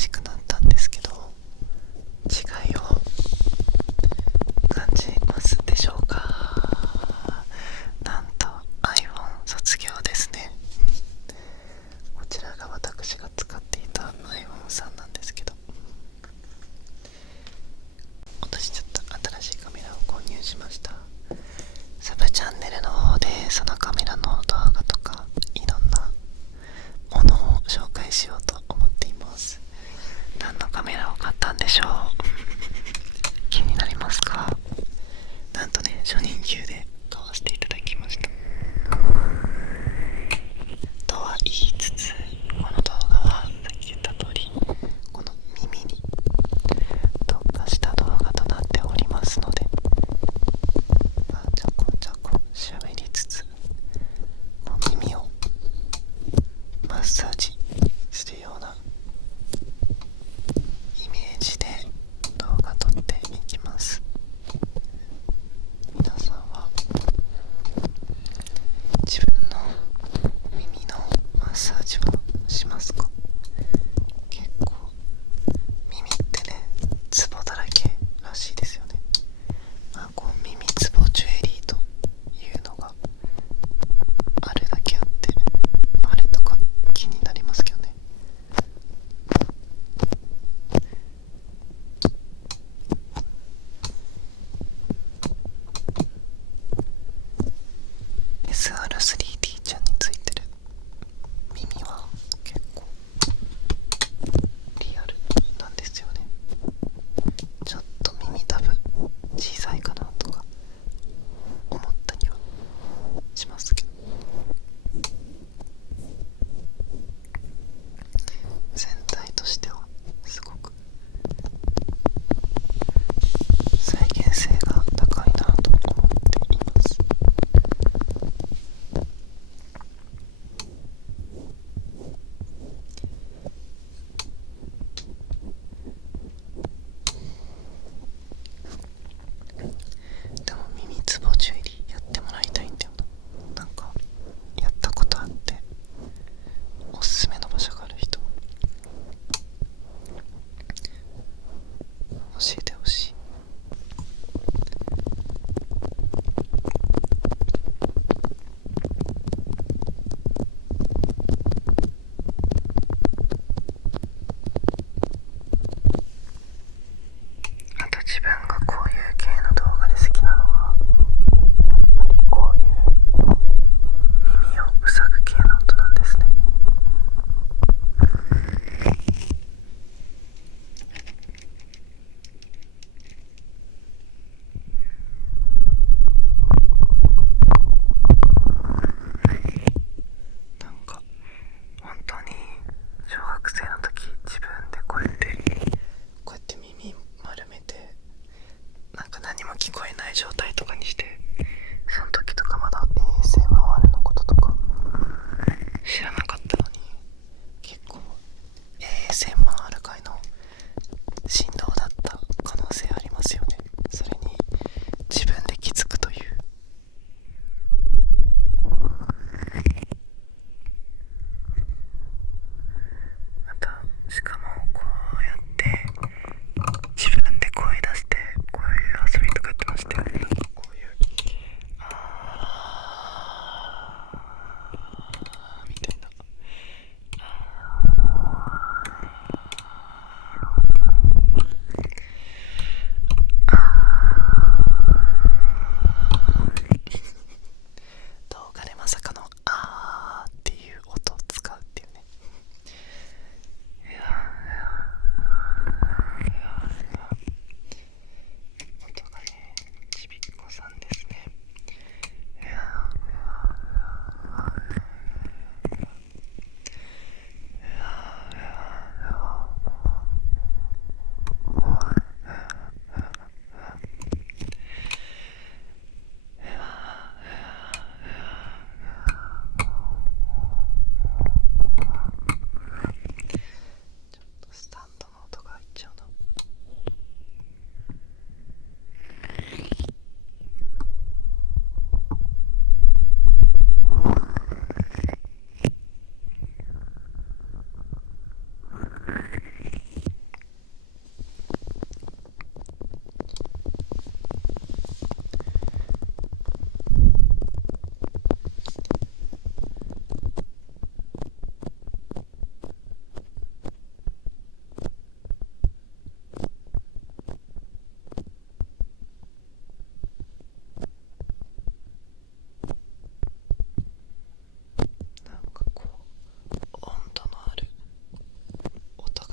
しくなったんですけど、違いを感じますでしょうか？なんと iPhone 卒業ですね。こちらが私が使っていた iPhone 3なんですけど、私ちょっと新しいカメラを購入しました。サブチャンネルの方でそのカメラの動画とかいろんなものを紹介しようと思っています。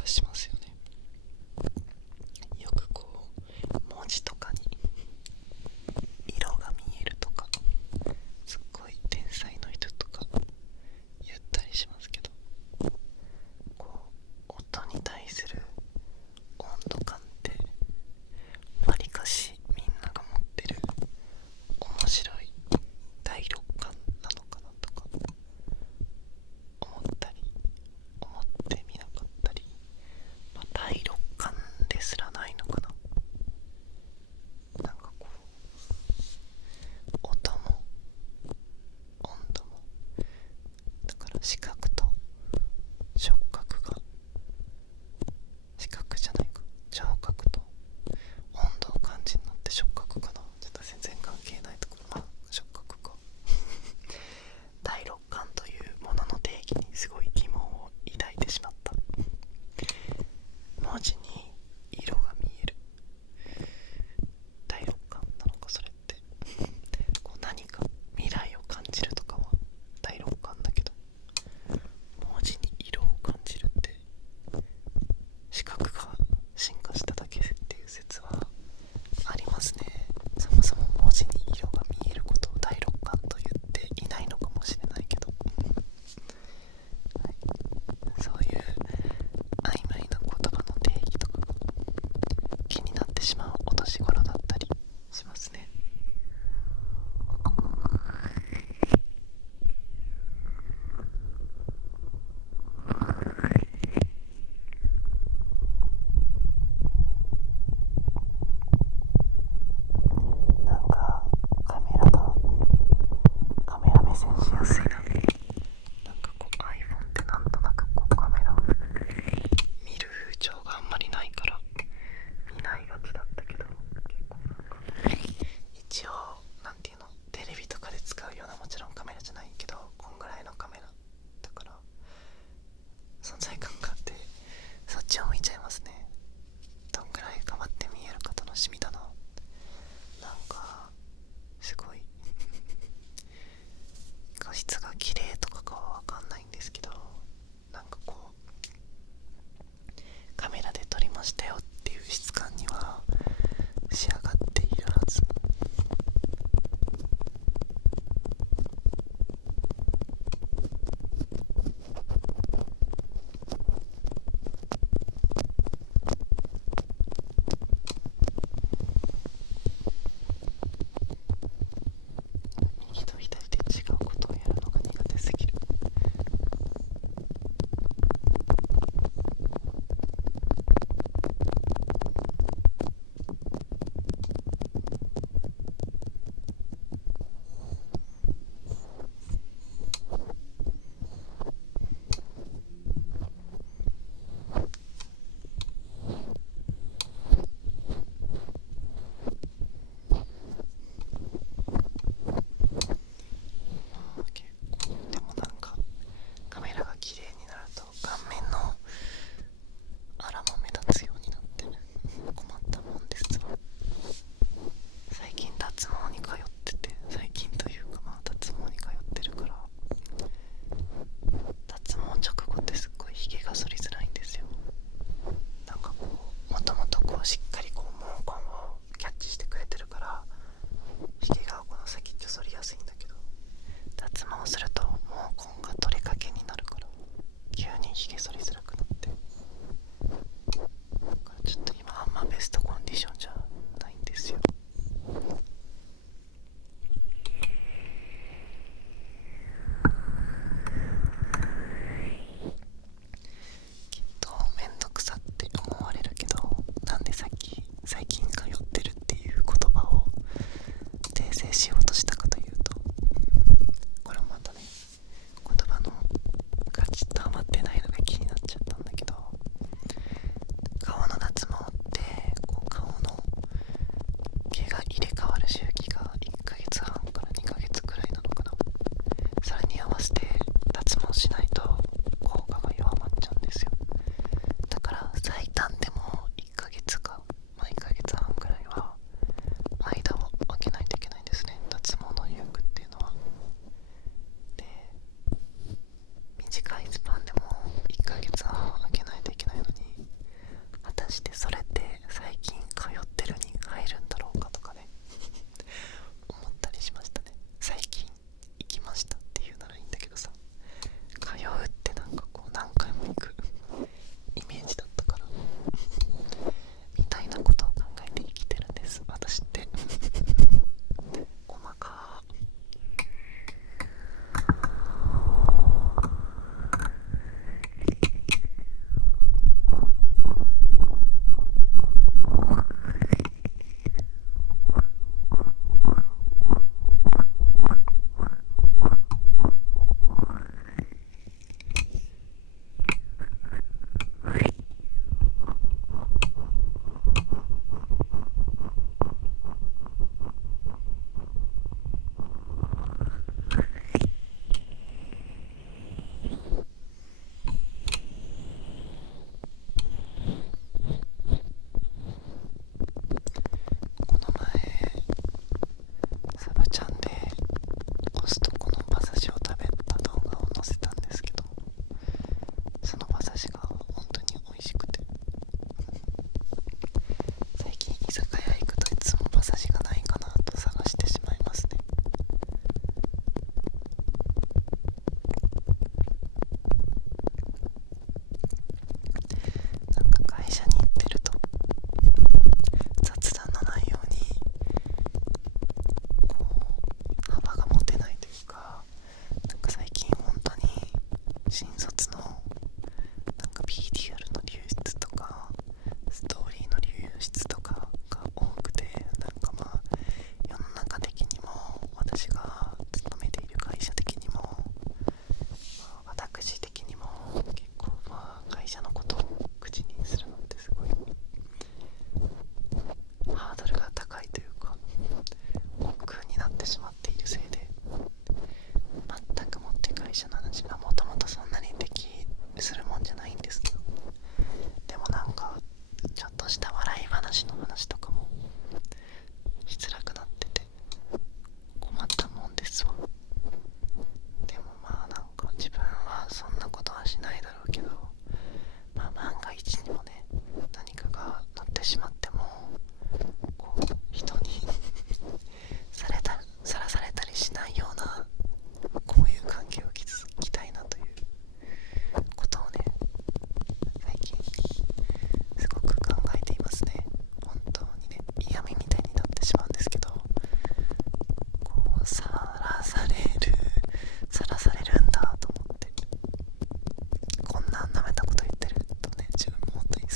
しますよね。よくこう文字とかに色が見えるとか、すっごい天才の人とか言ったりしますけど、こう音に対する温度感ってわりかしみんなが持ってる面白い第六感なのかなとか思ったり思ってみなかったり、第六感ですらないのかな。なんかこう音も温度も、だから視覚と触覚が、視覚じゃないか、聴覚と温度を感じるのって触覚かな。ちょっと全然関係ないところ、触覚か。第六感というものの定義にすごい疑問を抱いてしまった。文字に色が見える、第六感なのかそれって。こう何か未来を感じるとかは第六感だけど、文字に色を感じるって視覚が進化しただけっていう説はありますね。そもそも文字に色が見えることを第六感と言っていないのかもしれないけど、はい、そういう曖昧な言葉の定義とかが気になってしまうお年頃だったりしますね。なんかカメラ目線しやすいな。なんかこう iPhone ってなんとなくこうカメラを見る風潮があんまりないから見ないがちだったけど、結構なんか一応なんていうの、テレビとかで使うような、もちろんカメラじゃないけどこんぐらいのカメラだから存在感があって、そっちを向いちゃいますね。どんぐらい変わって見えるか楽しみだな。なんかすごい画質が綺麗とかかは分かんないんですけど、なんかこうカメラで撮りましたよっていう質感には仕上がっているはず。右と左で違うことをやるのが苦手すぎる。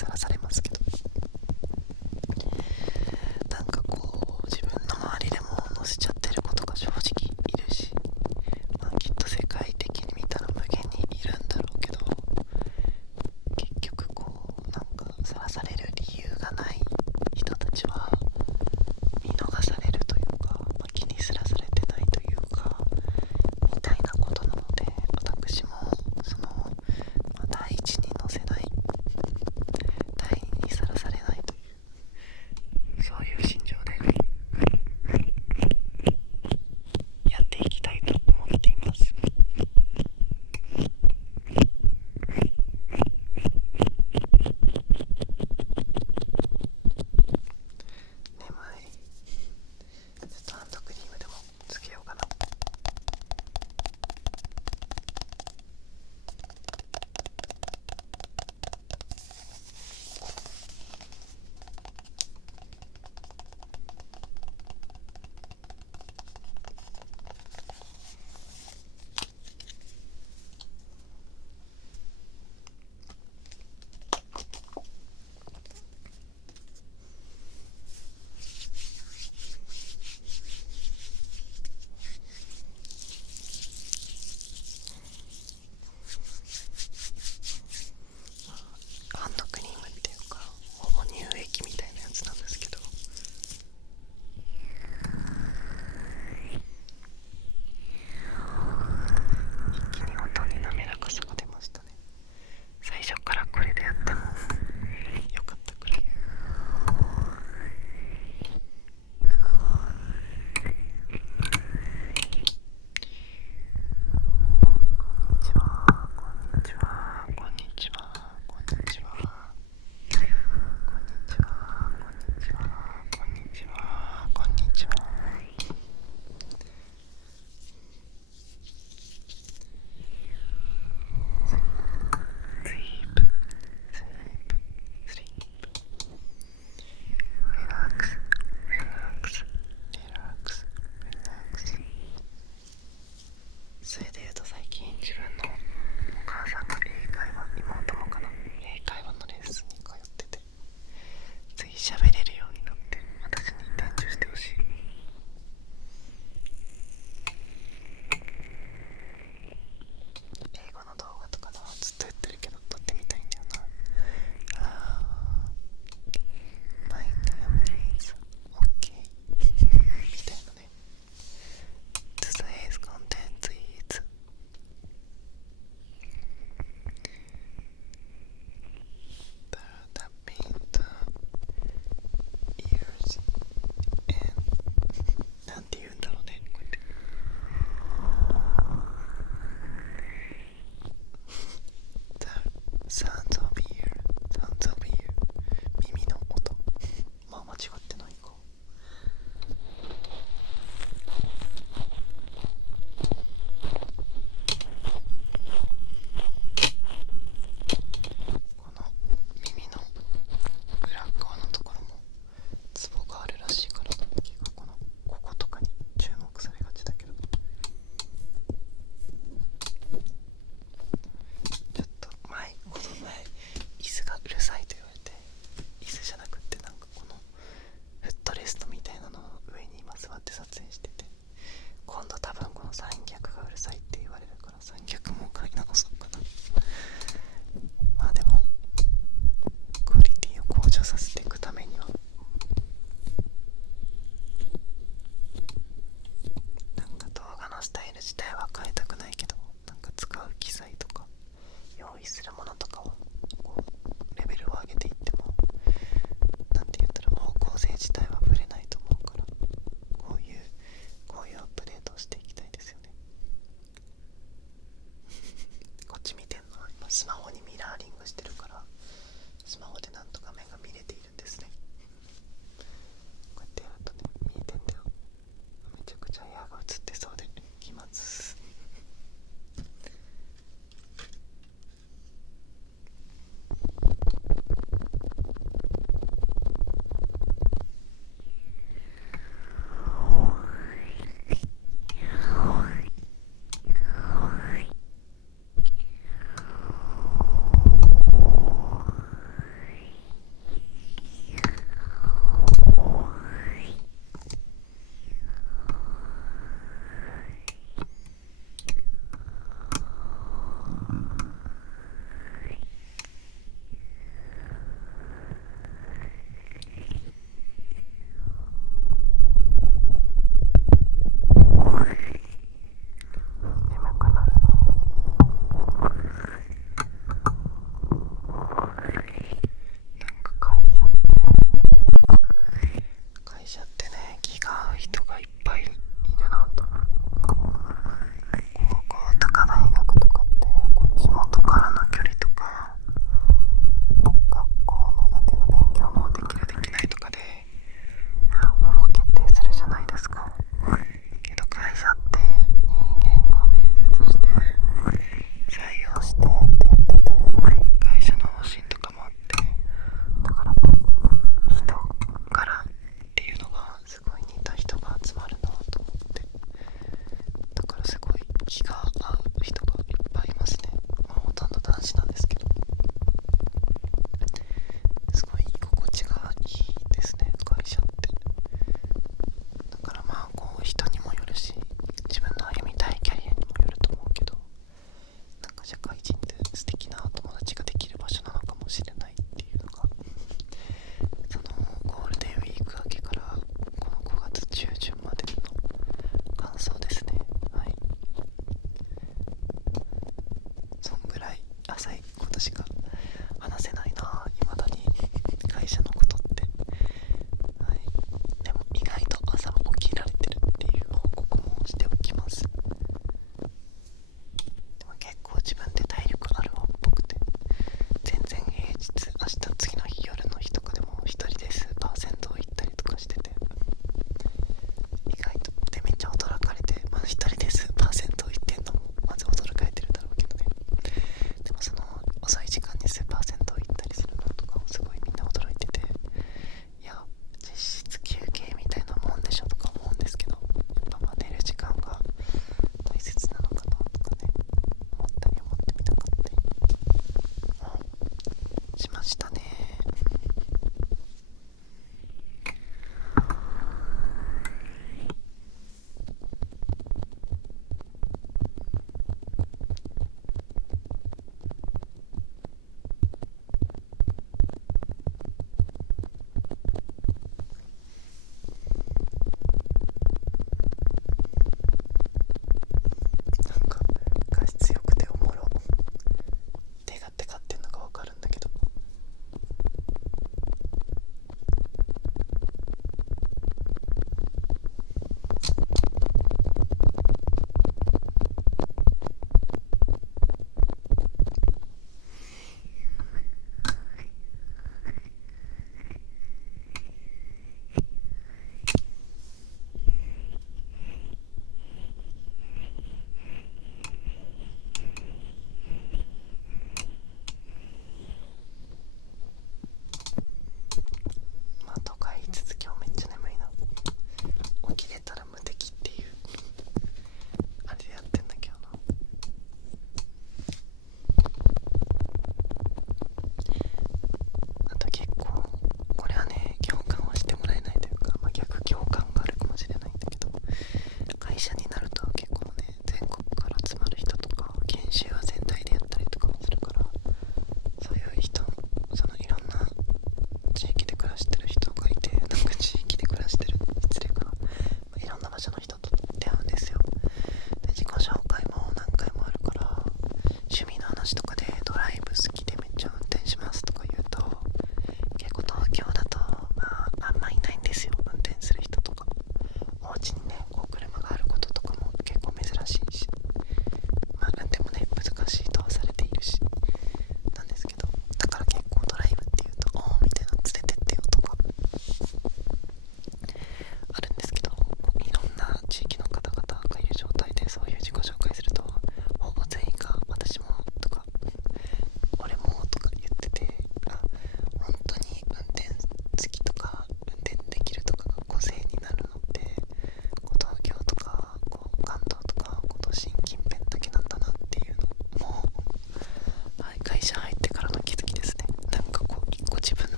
さらされますけど、なんかこう自分の周りでも載せちゃってることが正直いるし、まあきっと世界的に見たら無限にいるんだろうけど、結局こうなんかさらされる理由がない人たちは見逃されるというか、まあ、気にすらされてないというかみたいなことなので、私もその、まあ、第一に載せない、第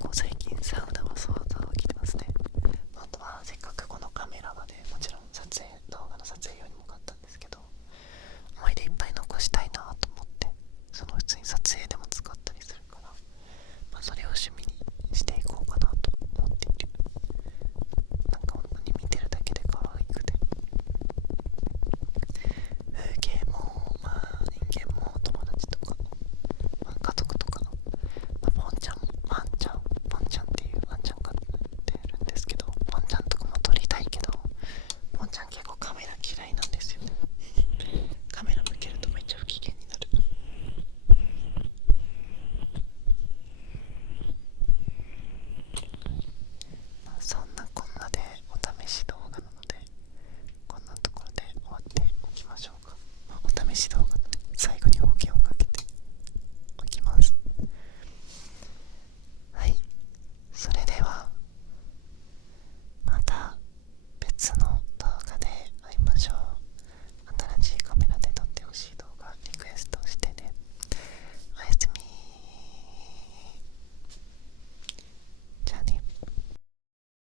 構最近サウ